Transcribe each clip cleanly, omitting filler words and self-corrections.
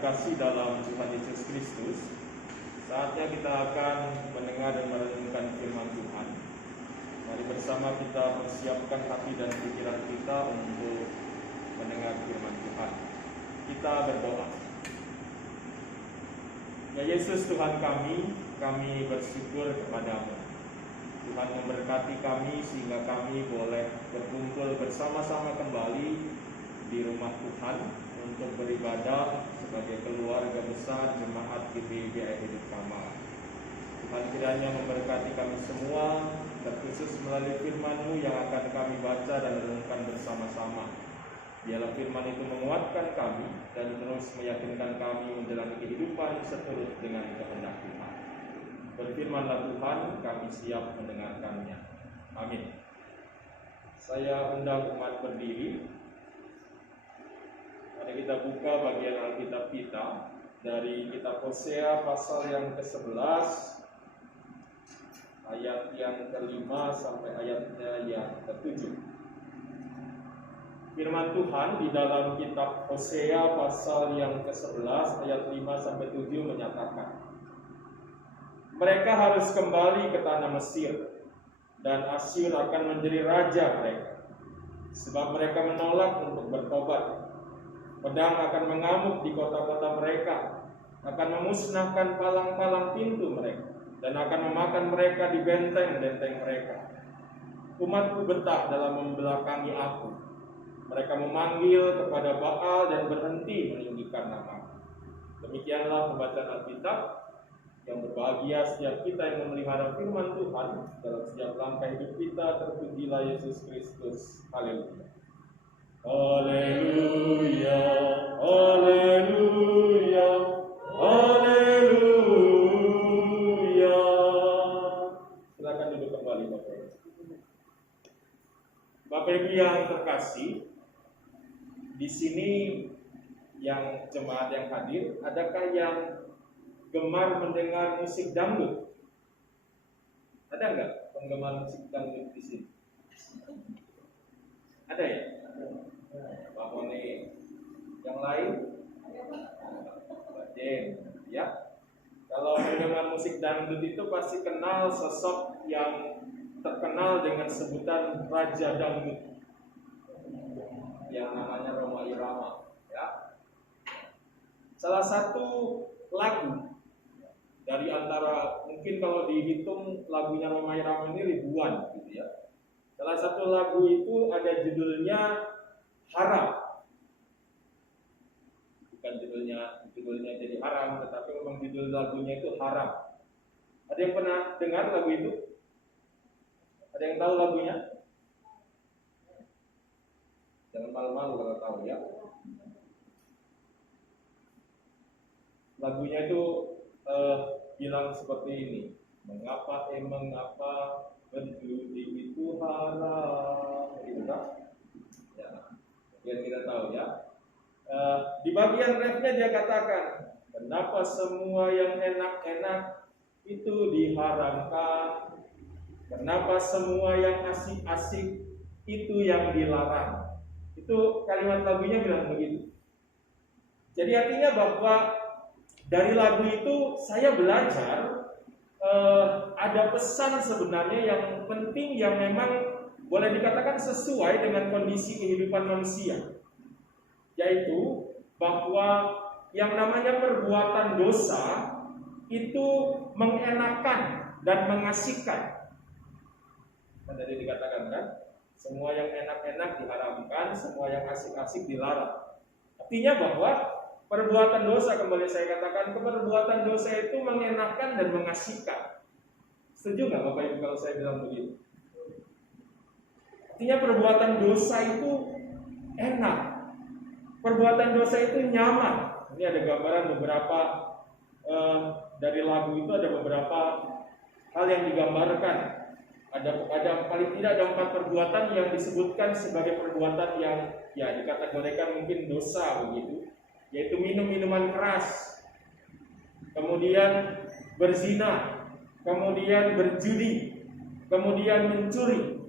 terkasih dalam Tuhan Yesus Kristus, saatnya kita akan mendengar dan merenungkan firman Tuhan. Mari bersama kita persiapkan hati dan pikiran kita untuk mendengar firman Tuhan. Kita berdoa. Ya Yesus Tuhan kami bersyukur kepadamu. Tuhan memberkati kami sehingga kami boleh berkumpul bersama-sama kembali di rumah Tuhan untuk beribadah sebagai keluarga besar jemaat GBI Hidup Kamar. Tuhan kiranya memberkati kami semua, terkhusus melalui firman-Mu yang akan kami baca dan renungkan bersama-sama. Biarlah firman itu menguatkan kami dan terus meyakinkan kami menjalani kehidupan seturut dengan kehendak Tuhan. Berfirmanlah Tuhan, kami siap mendengarkannya. Amin. Saya undang umat berdiri. Mari kita buka bagian Alkitab kita dari kitab Hosea pasal yang ke-11 ayat yang ke-5 sampai ayatnya yang ke-7. Firman Tuhan di dalam kitab Hosea pasal yang ke-11 ayat 5 sampai 7 menyatakan, mereka harus kembali ke tanah Mesir, dan Asyur akan menjadi raja mereka, sebab mereka menolak untuk bertobat. Pedang akan mengamuk di kota-kota mereka, akan memusnahkan palang-palang pintu mereka, dan akan memakan mereka di benteng-benteng mereka. Umatku betah dalam membelakangi aku. Mereka memanggil kepada Baal dan berhenti meninggikan nama. Demikianlah pembacaan Alkitab. Yang berbahagia setiap kita yang memelihara firman Tuhan dalam setiap langkah hidup kita. Terpujilah Yesus Kristus. Haleluya. Haleluya, haleluya, haleluya. Silakan duduk kembali Bapak Ibu. Bapak Ibu yang terkasih, di sini yang jemaat yang hadir, adakah yang gemar mendengar musik dangdut? Ada nggak penggemar musik dangdut di sini? Ada ya? Pak Mone, yang lain? Pak Jen, ya. Kalau penggemar musik dangdut itu pasti kenal sosok yang terkenal dengan sebutan Raja Dangdut, yang namanya Rhoma Irama, ya. Salah satu lagu dari antara, mungkin kalau dihitung lagunya Rhoma Irama ini ribuan, gitu ya. Salah satu lagu itu ada judulnya Haram. Bukan judulnya jadi haram, tetapi memang judul lagunya itu Haram. Ada yang pernah dengar lagu itu? Ada yang tahu lagunya? Jangan malu-malu kalau tahu ya. Lagunya itu bilang seperti ini. Mengapa berduri itu haram? Gitu kan? Ya, biar kita tahu ya. Di bagian refnya dia katakan, kenapa semua yang enak-enak itu diharamkan? Kenapa semua yang asik-asik itu yang dilarang? Itu kalimat lagunya bilang begitu. Jadi artinya bahwa dari lagu itu saya belajar ada pesan sebenarnya yang penting, yang memang boleh dikatakan sesuai dengan kondisi kehidupan manusia, yaitu bahwa yang namanya perbuatan dosa itu mengenakan dan mengasihkan. Kan tadi dikatakan kan, semua yang enak-enak diharamkan, semua yang asik-asik dilarang. Artinya bahwa perbuatan dosa, kembali saya katakan, perbuatan dosa itu mengenakan dan mengasihkan. Setuju nggak Bapak Ibu kalau saya bilang begitu? Artinya perbuatan dosa itu enak, perbuatan dosa itu nyaman. Ini ada gambaran beberapa dari lagu itu, ada beberapa hal yang digambarkan. Ada paling tidak ada 4 perbuatan yang disebutkan sebagai perbuatan yang ya dikategorikan mungkin dosa begitu, yaitu minum minuman keras, kemudian berzina, kemudian berjudi, kemudian mencuri.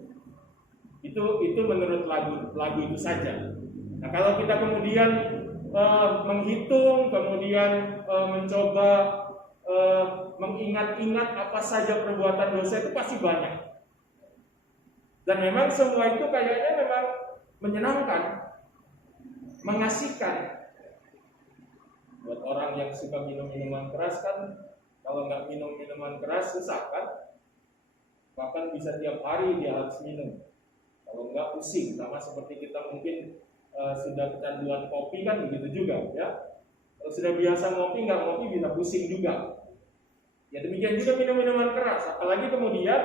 Itu menurut lagu itu saja. Nah, kalau kita kemudian menghitung, kemudian mencoba mengingat-ingat apa saja perbuatan dosa itu pasti banyak. Dan memang semua itu kayaknya memang menyenangkan, mengasihkan. Buat orang yang suka minum minuman keras kan, kalau nggak minum minuman keras susah kan? Bahkan bisa tiap hari dia harus minum. Kalau nggak pusing, sama seperti kita mungkin sudah kecanduan kopi kan begitu juga ya. Kalau sudah biasa ngopi, nggak ngopi bisa pusing juga. Ya demikian juga minum minuman keras. Apalagi kemudian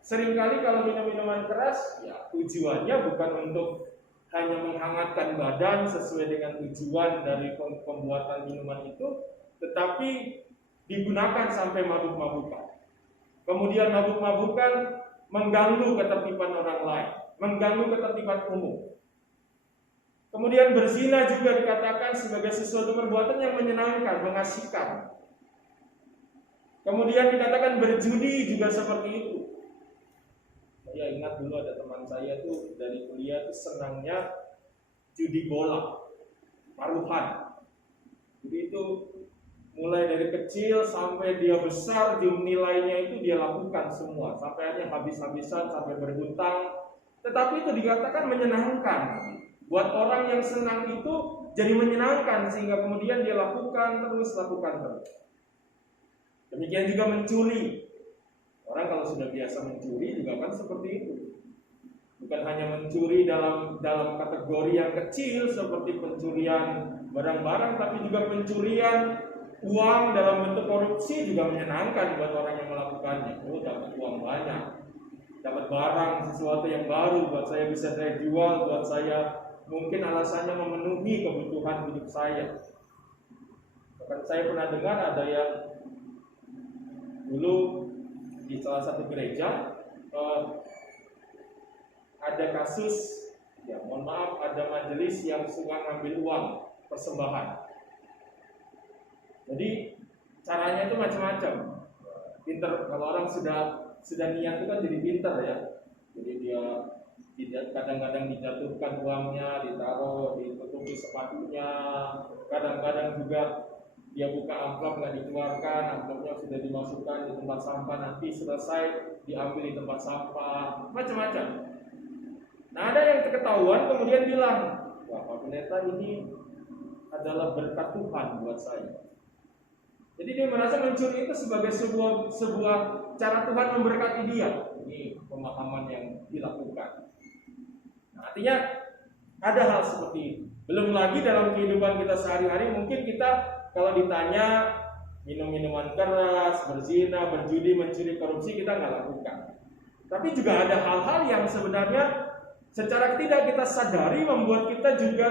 seringkali kalau minum minuman keras, ya tujuannya bukan untuk hanya menghangatkan badan sesuai dengan tujuan dari pembuatan minuman itu, tetapi digunakan sampai mabuk-mabukan. Kemudian mabuk-mabukan mengganggu ketertiban orang lain, mengganggu ketertiban umum. Kemudian berzina juga dikatakan sebagai sesuatu perbuatan yang menyenangkan, mengasihkan. Kemudian dikatakan berjudi juga seperti itu. Saya ingat dulu ada teman saya tuh dari kuliah tuh senangnya judi bola, taruhan. Jadi itu mulai dari kecil sampai dia besar, nilainya itu dia lakukan semua, sampai akhirnya habis-habisan, sampai berhutang. Tetapi itu dikatakan menyenangkan. Buat orang yang senang itu jadi menyenangkan, sehingga kemudian dia lakukan terus. Demikian juga mencuri. Orang kalau sudah biasa mencuri juga kan seperti itu. Bukan hanya mencuri dalam kategori yang kecil seperti pencurian barang-barang, tapi juga pencurian uang dalam bentuk korupsi juga menyenangkan buat orang yang melakukannya. Oh, dapat uang banyak, dapat barang sesuatu yang baru buat saya bisa saya jual, buat saya mungkin alasannya memenuhi kebutuhan hidup saya. Bahkan saya pernah dengar ada yang dulu di salah satu gereja ada kasus, ya mohon maaf, ada majelis yang suka ngambil uang persembahan. Jadi caranya itu macam-macam. Pinter, kalau orang sudah niat itu kan jadi pinter ya. Jadi dia kadang-kadang dijatuhkan uangnya, ditaruh, ditutupi sepatunya. Kadang-kadang juga dia buka amplop nggak dikeluarkan, amplopnya sudah dimasukkan di tempat sampah, nanti selesai diambil di tempat sampah, macam-macam. Nah ada yang ketahuan kemudian bilang, wah Pak Pendeta ini adalah berkat Tuhan buat saya. Jadi dia merasa mencuri itu sebagai sebuah cara Tuhan memberkati dia. Ini pemahaman yang dilakukan. Nah, artinya ada hal seperti itu. Belum lagi dalam kehidupan kita sehari-hari mungkin kita kalau ditanya minum minuman keras, berzina, berjudi, mencuri, korupsi, kita nggak lakukan. Tapi juga ada hal-hal yang sebenarnya secara tidak kita sadari membuat kita juga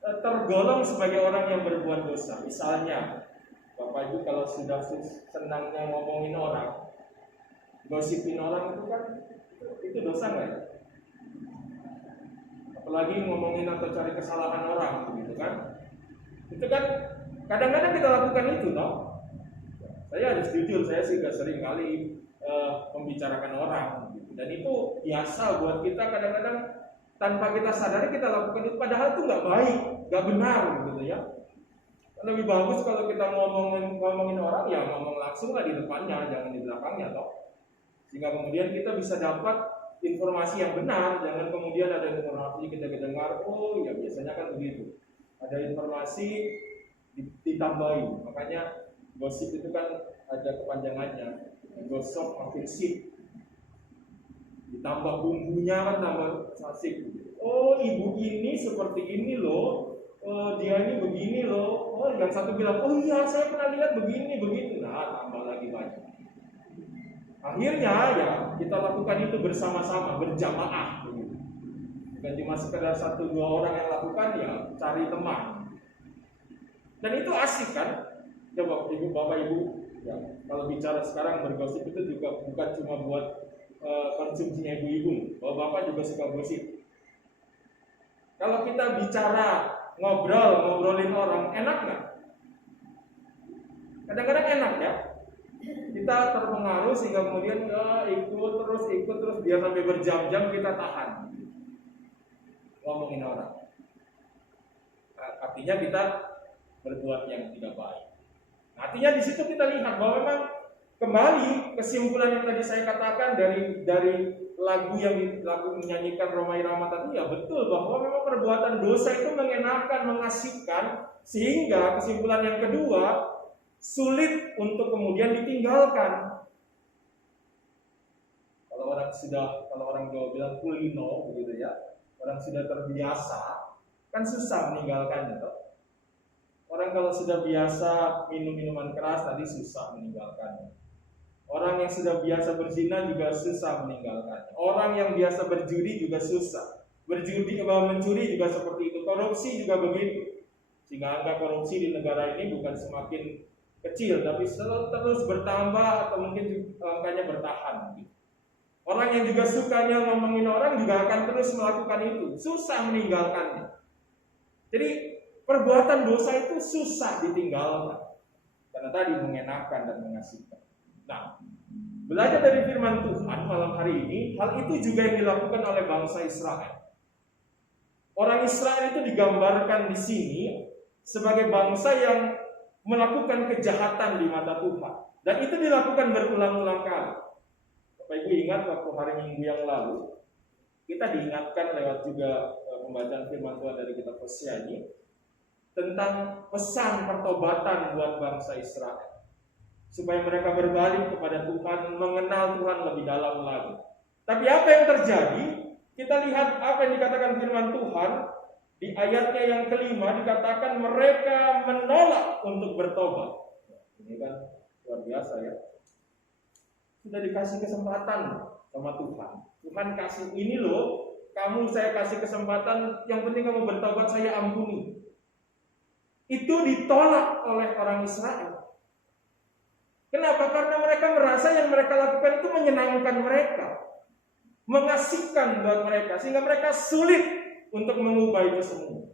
tergolong sebagai orang yang berbuat dosa. Misalnya, Bapak Ibu kalau sudah senangnya ngomongin orang, gosipin orang itu kan itu dosa nggak ya? Apalagi ngomongin atau cari kesalahan orang, gitu kan? Itu kan kadang-kadang kita lakukan itu, toh. Saya harus jujur, saya sih gak sering kali membicarakan orang, gitu. Dan itu biasa buat kita kadang-kadang tanpa kita sadari kita lakukan itu, padahal itu nggak baik, nggak benar, gitu ya. Lebih bagus kalau kita ngomongin orang, ya ngomong langsung lah di depannya, jangan di belakangnya, toh. Sehingga kemudian kita bisa dapat informasi yang benar, jangan kemudian ada informasi kita dengar, oh ya biasanya kan begitu. Ada informasi ditambahin, makanya gosip itu kan ada kepanjangannya, gosip makin sip, ditambah bumbunya kan tambah asik. Oh ibu ini seperti ini loh, dia ini begini loh. Oh yang satu bilang, oh iya saya pernah lihat begini begitu. Nah tambah lagi banyak. Akhirnya ya kita lakukan itu bersama-sama, berjamaah. Bukan cuma sekedar 1-2 orang yang lakukan, ya cari teman. Dan itu asik kan? Coba ibu, bapak ibu, ya kalau bicara sekarang bergosip itu juga bukan cuma buat konsumsinya ibu-ibu, bapak juga suka gosip. Kalau kita bicara ngobrolin orang, enak nggak? Kadang-kadang enak ya. Kita terpengaruh sehingga kemudian ikut terus biar sampai berjam-jam kita tahan ngomongin orang. artinya kita berbuat yang tidak baik. Nah, artinya di situ kita lihat bahwa memang kembali kesimpulan yang tadi saya katakan dari lagu menyanyikan Rhoma Irama tadi, ya betul bahwa memang perbuatan dosa itu mengenakan, mengasihkan, sehingga kesimpulan yang kedua sulit untuk kemudian ditinggalkan. Kalau orang Jawa bilang kulino begitu ya, orang sudah terbiasa kan susah meninggalkannya toh. Orang kalau sudah biasa minum minuman keras tadi susah meninggalkannya. Orang yang sudah biasa berzina juga susah meninggalkannya. Orang yang biasa berjudi juga susah. Mencuri juga seperti itu. Korupsi juga begitu. Sehingga angka korupsi di negara ini bukan semakin kecil, tapi terus bertambah atau mungkin angkanya bertahan. Orang yang juga sukanya ngomongin orang juga akan terus melakukan itu. Susah meninggalkannya. Jadi perbuatan dosa itu susah ditinggalkan. Karena tadi mengenakan dan mengasihkan. Nah, belajar dari firman Tuhan malam hari ini, hal itu juga yang dilakukan oleh bangsa Israel. Orang Israel itu digambarkan di sini sebagai bangsa yang melakukan kejahatan di mata Tuhan. Dan itu dilakukan berulang-ulang kali. Bapak Ibu ingat waktu hari Minggu yang lalu, kita diingatkan lewat juga pembacaan firman Tuhan dari kitab Hosea ini tentang pesan pertobatan buat bangsa Israel. Supaya mereka berbalik kepada Tuhan, mengenal Tuhan lebih dalam lagi. Tapi apa yang terjadi? Kita lihat apa yang dikatakan firman Tuhan di ayatnya yang kelima, dikatakan mereka menolak untuk bertobat. Ini kan luar biasa ya. Sudah dikasih kesempatan sama Tuhan. Tuhan kasih ini loh, saya kasih kesempatan, yang penting kamu bertobat, saya ampuni. Itu ditolak oleh orang Israel. Kenapa? Karena mereka merasa yang mereka lakukan itu menyenangkan mereka, mengasihkan buat mereka, sehingga mereka sulit untuk mengubah itu semua.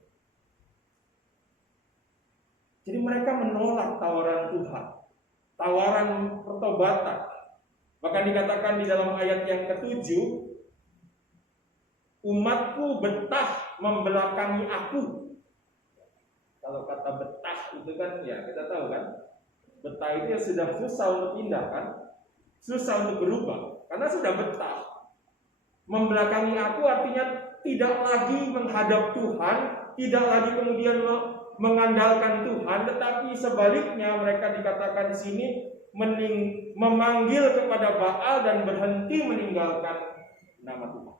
Jadi mereka menolak tawaran Tuhan, tawaran pertobatan. Bahkan dikatakan di dalam ayat yang ke-7, umatku betah membelakangi aku. Kalau kata betah itu kan ya kita tahu kan, betah itu ya sudah susah untuk pindah kan, susah untuk berubah, karena sudah betah. Membelakangi aku artinya tidak lagi menghadap Tuhan, tidak lagi kemudian mengandalkan Tuhan, tetapi sebaliknya mereka dikatakan di sini memanggil kepada Baal dan berhenti meninggalkan nama Tuhan.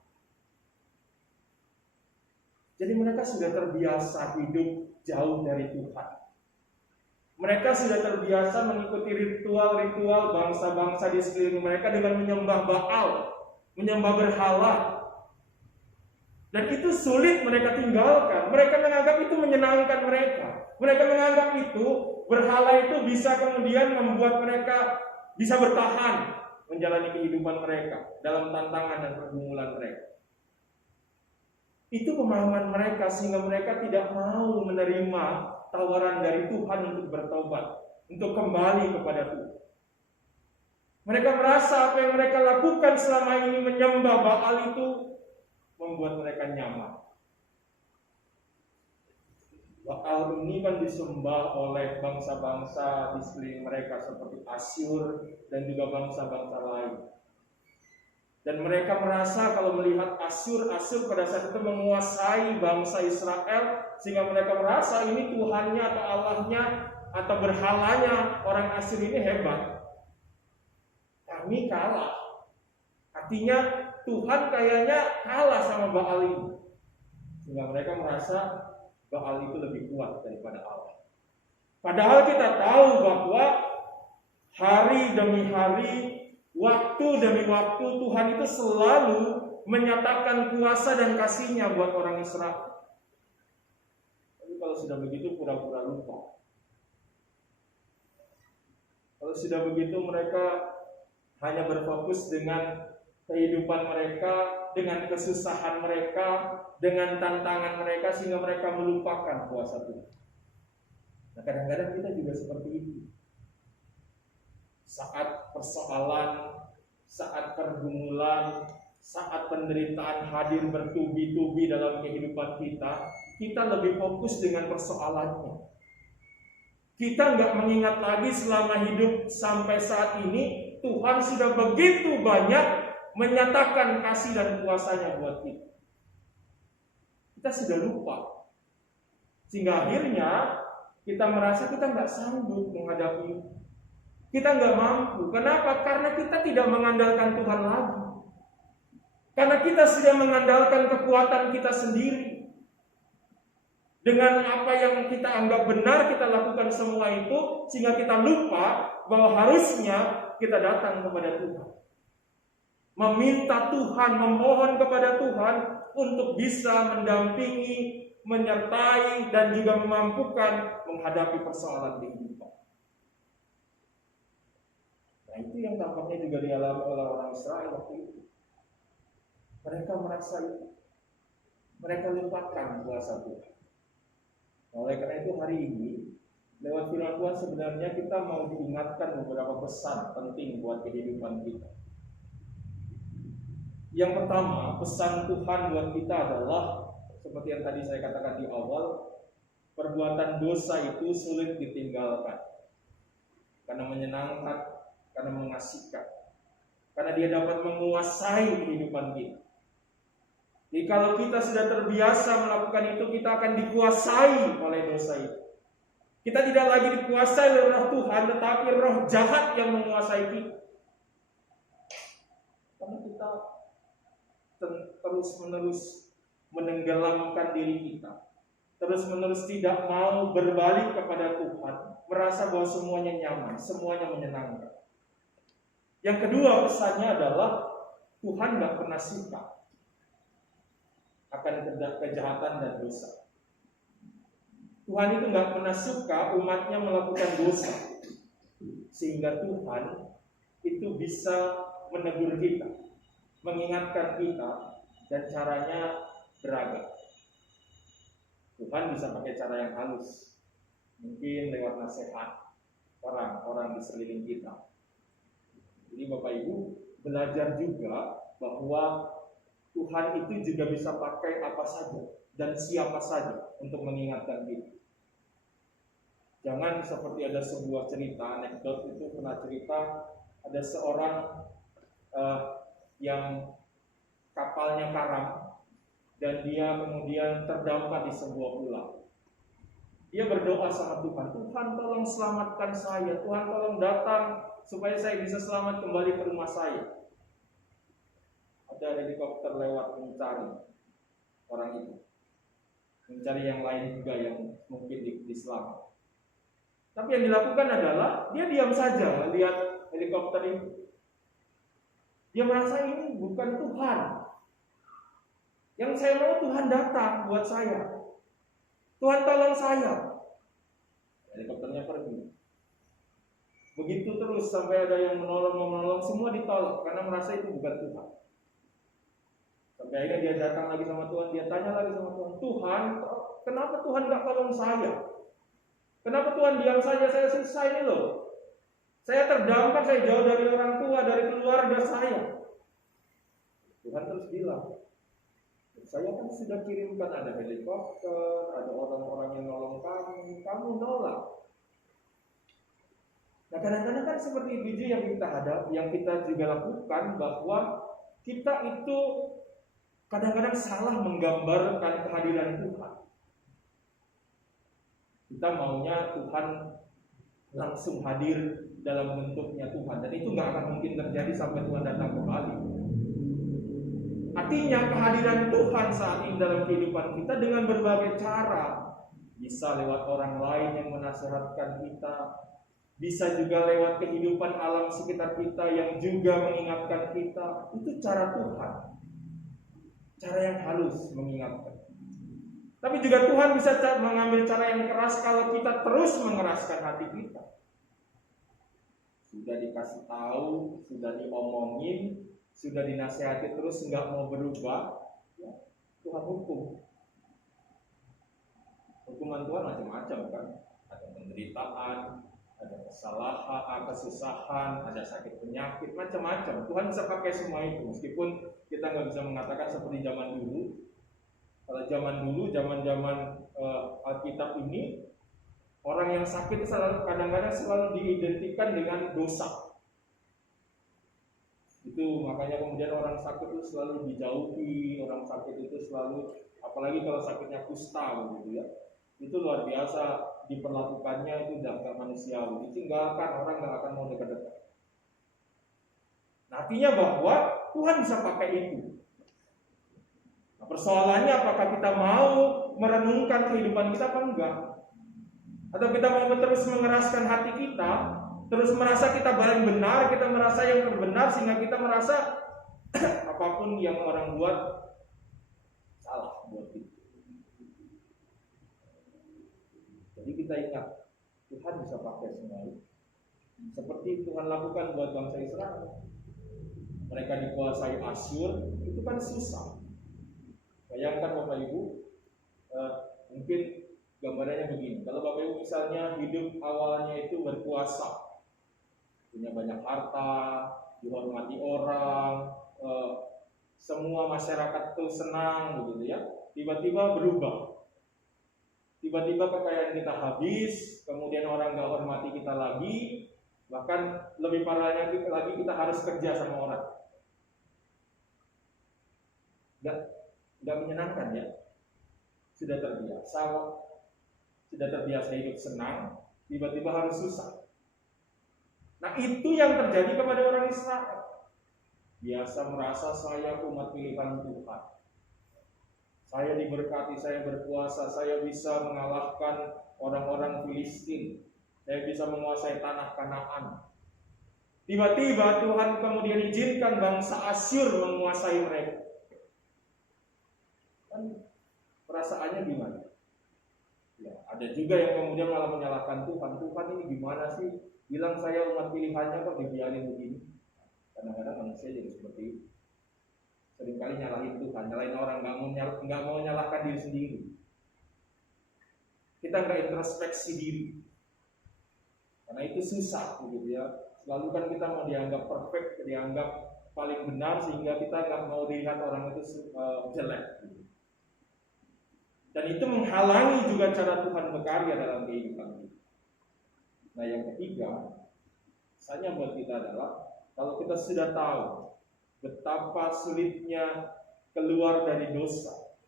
Jadi mereka sudah terbiasa hidup jauh dari Tuhan. Mereka sudah terbiasa mengikuti ritual-ritual bangsa-bangsa di sekeliling mereka dengan menyembah Baal, menyembah berhala. Dan itu sulit mereka tinggalkan. Mereka menganggap itu menyenangkan mereka. Mereka menganggap itu, berhala itu bisa kemudian membuat mereka bisa bertahan menjalani kehidupan mereka dalam tantangan dan pergumulan mereka. Itu pemahaman mereka, sehingga mereka tidak mau menerima tawaran dari Tuhan untuk bertobat, untuk kembali kepada Tuhan. Mereka merasa apa yang mereka lakukan selama ini menyembah Baal itu membuat mereka nyaman. Baal ini kan disembah oleh bangsa-bangsa di sekeliling mereka seperti Asyur dan juga bangsa-bangsa lain. Dan mereka merasa kalau melihat Asyur pada saat itu menguasai bangsa Israel, sehingga mereka merasa ini Tuhannya atau Allahnya atau berhalanya orang Asyur ini hebat. Kami kalah. Artinya Tuhan kayaknya kalah sama Baal ini. Sehingga mereka merasa Baal itu lebih kuat daripada Allah. Padahal kita tahu bahwa hari demi hari, waktu demi waktu, Tuhan itu selalu menyatakan kuasa dan kasih-Nya buat orang Israel. Tapi kalau sudah begitu pura-pura lupa. Kalau sudah begitu mereka hanya berfokus dengan kehidupan mereka, dengan kesusahan mereka, dengan tantangan mereka, sehingga mereka melupakan kuasa Tuhan. Nah, kadang-kadang kita juga seperti itu. Saat persoalan, saat pergumulan, saat penderitaan hadir bertubi-tubi dalam kehidupan kita, kita lebih fokus dengan persoalannya. Kita nggak mengingat lagi selama hidup sampai saat ini, Tuhan sudah begitu banyak menyatakan kasih dan kuasanya buat kita. Kita sudah lupa. Sehingga akhirnya kita merasa kita nggak sanggup menghadapi itu. Kita nggak mampu. Kenapa? Karena kita tidak mengandalkan Tuhan lagi. Karena kita sudah mengandalkan kekuatan kita sendiri. Dengan apa yang kita anggap benar, kita lakukan semua itu, sehingga kita lupa bahwa harusnya kita datang kepada Tuhan. Meminta Tuhan, memohon kepada Tuhan untuk bisa mendampingi, menyertai, dan juga memampukan menghadapi persoalan di hidup. Nah, itu yang tampaknya juga dialami oleh orang Israel waktu itu. Mereka merasa itu. Mereka lupakan kuasa Tuhan. Oleh karena itu hari ini, lewat firman Tuhan sebenarnya kita mau diingatkan beberapa pesan penting buat kehidupan kita. Yang pertama, pesan Tuhan buat kita adalah seperti yang tadi saya katakan di awal, perbuatan dosa itu sulit ditinggalkan. Karena menyenangkan, karena mengasihkan. Karena dia dapat menguasai kehidupan kita. Jadi kalau kita sudah terbiasa melakukan itu, kita akan dikuasai oleh dosa itu. Kita tidak lagi dikuasai oleh roh Tuhan, tetapi roh jahat yang menguasai kita. Karena kita terus-menerus menenggelamkan diri kita, terus-menerus tidak mau berbalik kepada Tuhan, merasa bahwa semuanya nyaman, semuanya menyenangkan. Yang kedua pesannya adalah Tuhan gak pernah suka akan kejahatan dan dosa. Tuhan itu gak pernah suka umatnya melakukan dosa, sehingga Tuhan itu bisa menegur kita, mengingatkan kita, dan caranya beragam. Tuhan bisa pakai cara yang halus, mungkin lewat nasihat orang-orang di sekeliling kita. Jadi Bapak Ibu belajar juga bahwa Tuhan itu juga bisa pakai apa saja dan siapa saja untuk mengingatkan kita. Jangan seperti ada sebuah cerita, anekdot itu pernah cerita, ada seorang yang kapalnya karam dan dia kemudian terdampar di sebuah pulau. Dia berdoa sama Tuhan, Tuhan tolong selamatkan saya, Tuhan tolong datang supaya saya bisa selamat kembali ke rumah saya. Ada helikopter lewat mencari orang itu, mencari yang lain juga yang mungkin diselamat. Tapi yang dilakukan adalah dia diam saja lihat helikopter itu. Dia merasa ini bukan Tuhan. Yang saya mau Tuhan datang buat saya. Tuhan tolong saya. Helikopternya pergi. Begitu terus sampai ada yang menolong, semua ditolak karena merasa itu bukan Tuhan. Sampai akhirnya dia datang lagi sama Tuhan, dia tanya lagi sama Tuhan, Tuhan, kenapa Tuhan gak tolong saya? Kenapa Tuhan diam saja, saya susah ini loh. Saya terdampar, saya jauh dari orang tua, dari keluarga saya. Tuhan terus bilang, saya kan sudah kirimkan ada helikopter, ada orang-orang yang nolong kamu nolak. Nah kadang-kadang kan seperti biji yang kita hadapi, yang kita juga lakukan, bahwa kita itu kadang-kadang salah menggambarkan kehadiran Tuhan. Kita maunya Tuhan langsung hadir dalam bentuknya Tuhan, dan itu gak akan mungkin terjadi sampai Tuhan datang kembali. Artinya kehadiran Tuhan saat ini dalam kehidupan kita dengan berbagai cara. Bisa lewat orang lain yang menasihatkan kita, bisa juga lewat kehidupan alam sekitar kita yang juga mengingatkan kita. Itu cara Tuhan, cara yang halus mengingatkan. Tapi juga Tuhan bisa mengambil cara yang keras kalau kita terus mengeraskan hati kita. Sudah dikasih tahu, sudah diomongin, sudah dinasihati terus nggak mau berubah, ya, Tuhan hukum. Hukuman Tuhan macam-macam kan, ada penderitaan, ada kesalahan, kesusahan, ada sakit penyakit, macam-macam. Tuhan bisa pakai semua itu, meskipun kita nggak bisa mengatakan seperti zaman dulu. Kalau zaman dulu, zaman-zaman Alkitab ini, orang yang sakit kadang-kadang selalu diidentikan dengan dosa. Itu makanya kemudian orang sakit itu selalu dijauhi, orang sakit itu selalu, apalagi kalau sakitnya kusta gitu ya, itu luar biasa diperlakukannya, itu udah gak manusiawi, ditinggalkan, orang gak akan mau dekat-dekat. Nah, artinya bahwa Tuhan bisa pakai itu. Nah, persoalannya apakah kita mau merenungkan kehidupan kita apa enggak? Atau kita mau terus mengeraskan hati kita, terus merasa kita paling benar, kita merasa yang terbenar, sehingga kita merasa apapun yang orang buat salah buat kita. Jadi kita ingat, Tuhan bisa pakai semua itu. Seperti Tuhan lakukan buat bangsa Israel. Mereka dikuasai Asyur, itu kan susah. Bayangkan Bapak Ibu, mungkin gambarannya begini. Kalau Bapak Ibu misalnya hidup awalnya itu berkuasa, punya banyak harta, dihormati orang, semua masyarakat itu senang, begitu ya. Tiba-tiba berubah. Tiba-tiba kekayaan kita habis, kemudian orang nggak hormati kita lagi, bahkan lebih parahnya lagi kita harus kerja sama orang. Nggak menyenangkan ya. Sudah terbiasa hidup senang, tiba-tiba harus susah. Nah, itu yang terjadi kepada orang Israel. Biasa merasa saya umat pilihan Tuhan. Saya diberkati, saya berkuasa, saya bisa mengalahkan orang-orang Filistin. Saya bisa menguasai tanah Kanaan. Tiba-tiba Tuhan kemudian izinkan bangsa Asyur menguasai mereka. Kan perasaannya gimana? Ya, ada juga yang kemudian malah menyalahkan Tuhan. Tuhan ini gimana sih? Bilang saya umat pilihannya kok dibiarin begini. Kadang-kadang manusia jadi seperti itu. Seringkali nyalahin Tuhan, nyalahin orang, nggak mau nyalahkan diri sendiri. Kita nggak introspeksi diri, karena itu susah, gitu ya. Selalu kan kita mau dianggap perfect, dianggap paling benar, sehingga kita nggak mau dilihat orang itu jelek. Gitu. Dan itu menghalangi juga cara Tuhan berkarya dalam kehidupan kita. Nah, yang ketiga, pesannya buat kita adalah kalau kita sudah tahu betapa sulitnya keluar dari dosa,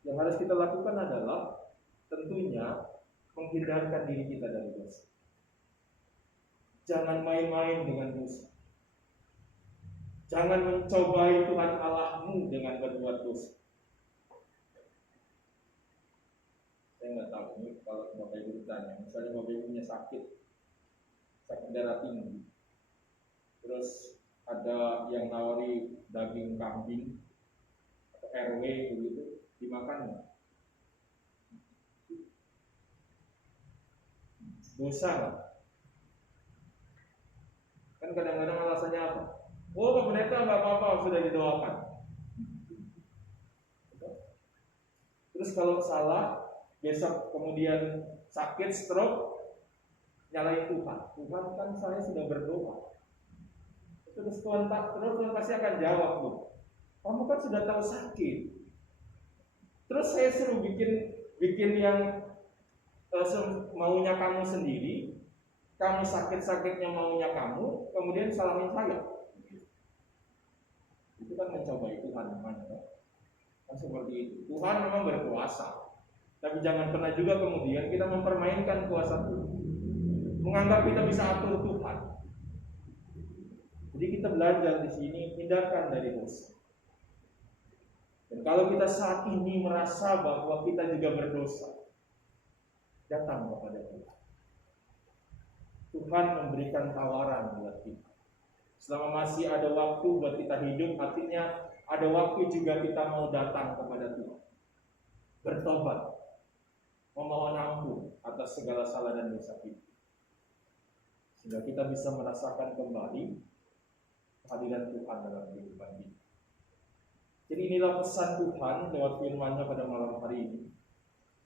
yang harus kita lakukan adalah tentunya menghindarkan diri kita dari dosa. Jangan main-main dengan dosa. Jangan mencobai Tuhan Allahmu dengan berbuat dosa. Saya nggak tahu ini kalau Bapak Ibu ditanya, misalnya Bapak Ibu punya sakit darah tinggi, terus ada yang nawari daging kambing atau RW begitu, dimakan nggak? Dosa nggak? Kan kadang-kadang alasannya apa? Oh, Pak Pendeta nggak apa-apa, sudah didoakan. Terus kalau salah, besok kemudian sakit, stroke, nyalain Tuhan. Tuhan kan saya sudah berdoa. Terus Tuhan pasti akan jawab, loh. Kamu kan sudah tahu sakit. Terus saya suruh bikin yang maunya kamu sendiri. Kamu sakit-sakitnya maunya kamu, kemudian salahin saya. Itu kan mencobai Tuhan namanya. Kan seperti itu. Tuhan memang berkuasa. Tapi jangan pernah juga kemudian kita mempermainkan kuasa Tuhan. Menganggap kita bisa atur Tuhan. Jadi kita belajar di sini, hindarkan dari dosa. Dan kalau kita saat ini merasa bahwa kita juga berdosa, datang kepada Tuhan. Tuhan memberikan tawaran buat kita. Selama masih ada waktu buat kita hidup, artinya ada waktu juga kita mau datang kepada Tuhan. Bertobat, memohon ampun atas segala salah dan dosa kita. Sehingga kita bisa merasakan kembali kehadiran Tuhan dalam kehidupan kita. Jadi inilah pesan Tuhan lewat firman-Nya pada malam hari ini.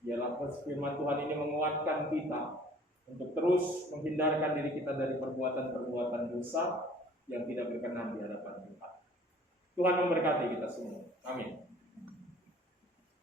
Ialah firman Tuhan ini menguatkan kita untuk terus menghindarkan diri kita dari perbuatan-perbuatan dosa yang tidak berkenan di hadapan Tuhan. Tuhan memberkati kita semua. Amin.